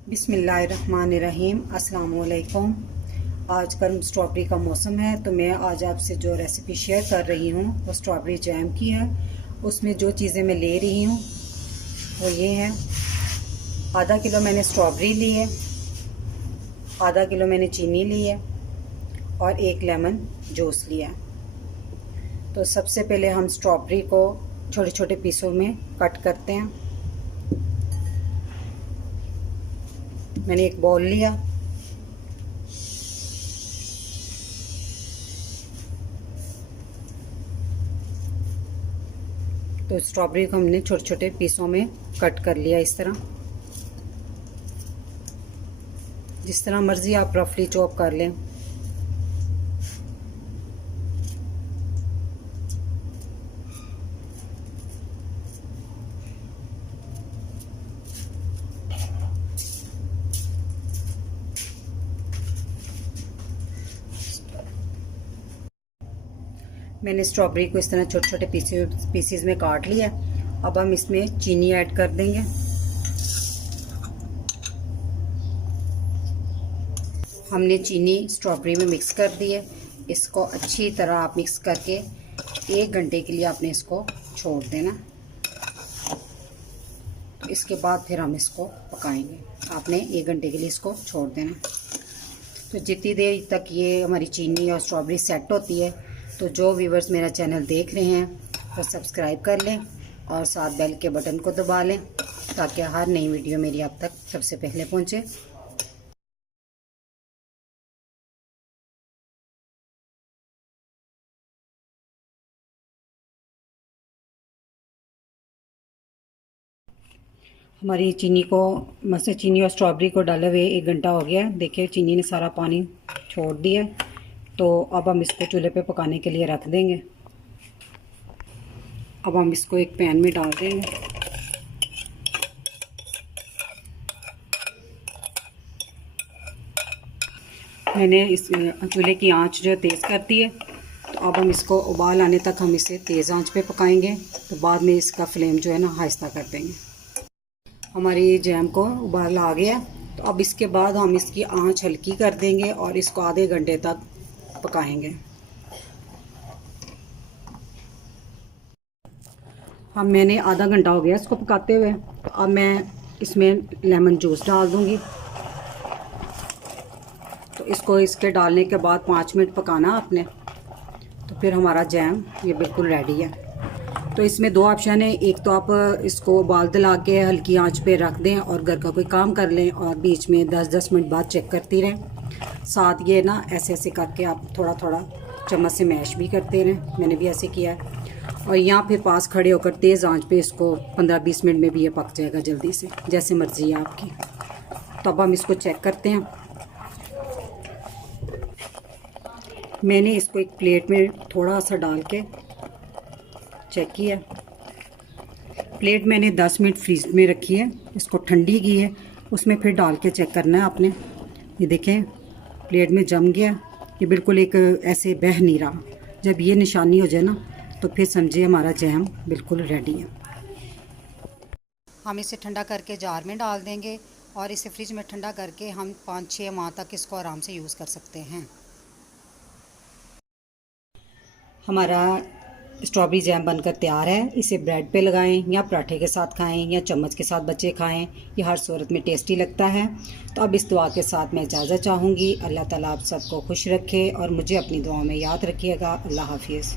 बिस्मिल्लाहिर्रहमानिर्रहीम। अस्सलाम वालेकुम। आजकल स्ट्रॉबेरी का मौसम है तो मैं आज आपसे जो रेसिपी शेयर कर रही हूँ वो स्ट्रॉबेरी जैम की है। उसमें जो चीज़ें मैं ले रही हूँ वो ये हैं। आधा किलो मैंने स्ट्रॉबेरी ली है, आधा किलो मैंने चीनी ली है और एक लेमन जूस लिया है। तो सबसे पहले हम स्ट्रॉबेरी को छोटे छोटे पीसों में कट करते हैं। मैंने एक बाउल लिया, तो स्ट्रॉबेरी को हमने छोटे छोटे पीसों में कट कर लिया। इस तरह, जिस तरह मर्जी आप रफली चॉप कर लें। मैंने स्ट्रॉबेरी को इस तरह छोटे छोटे पीसेस में काट लिया। अब हम इसमें चीनी ऐड कर देंगे। हमने चीनी स्ट्रॉबेरी में मिक्स कर दी है। इसको अच्छी तरह आप मिक्स करके 1 घंटे के लिए आपने इसको छोड़ देना। तो इसके बाद फिर हम इसको पकाएंगे। आपने 1 घंटे के लिए इसको छोड़ देना। तो जितनी देर तक ये हमारी चीनी और स्ट्रॉबेरी सेट होती है, तो जो व्यूवर्स मेरा चैनल देख रहे हैं वो सब्सक्राइब कर लें और साथ बेल के बटन को दबा लें ताकि हर नई वीडियो मेरी आप तक सबसे पहले पहुंचे। हमारी चीनी और स्ट्रॉबेरी को डाले हुए 1 घंटा हो गया है। देखिए चीनी ने सारा पानी छोड़ दिया। तो अब हम इसको चूल्हे पे पकाने के लिए रख देंगे। अब हम इसको एक पैन में डाल देंगे। मैंने इस चूल्हे की आंच जो तेज़ कर दी है। तो अब हम इसको उबाल आने तक हम इसे तेज़ आंच पे पकाएंगे। तो बाद में इसका फ्लेम जो है ना आहिस्ता कर देंगे। हमारी जैम को उबाल आ गया। तो अब इसके बाद हम इसकी आंच हल्की कर देंगे और इसको आधे घंटे तक पकाएंगे। मैंने आधा घंटा हो गया इसको पकाते हुए। तो अब मैं इसमें लेमन जूस डाल दूंगी। तो इसको इसके डालने के बाद 5 मिनट पकाना आपने। तो फिर हमारा जैम ये बिल्कुल रेडी है। तो इसमें 2 ऑप्शन है। एक तो आप इसको उबाल दिला के हल्की आंच पे रख दें और घर का कोई काम कर लें और बीच में 10-10 मिनट बाद चेक करती रहें। साथ ये ना ऐसे ऐसे करके आप थोड़ा थोड़ा चम्मच से मैश भी करते रहें। मैंने भी ऐसे किया है। और यहाँ फिर पास खड़े होकर तेज़ आंच पे इसको 15-20 मिनट में भी ये पक जाएगा जल्दी से, जैसे मर्ज़ी है आपकी। तो अब हम इसको चेक करते हैं। मैंने इसको एक प्लेट में थोड़ा सा डाल के चेक किया। प्लेट मैंने 10 मिनट फ्रीज में रखी है, इसको ठंडी की है। उसमें फिर डाल के चेक करना है आपने। ये देखें प्लेट में जम गया। ये बिल्कुल एक ऐसे बह नहीं रहा। जब ये निशानी हो जाए ना तो फिर समझिए हमारा जैम बिल्कुल रेडी है। हम इसे ठंडा करके जार में डाल देंगे और इसे फ्रिज में ठंडा करके हम 5-6 माह तक इसको आराम से यूज़ कर सकते हैं। हमारा स्ट्रॉबेरी जैम बनकर तैयार है। इसे ब्रेड पे लगाएं या पराठे के साथ खाएं या चम्मच के साथ बच्चे खाएं। ये हर सूरत में टेस्टी लगता है। तो अब इस दुआ के साथ मैं इजाज़त चाहूँगी। अल्लाह ताला आप सबको खुश रखे और मुझे अपनी दुआ में याद रखिएगा। अल्लाह हाफिज़।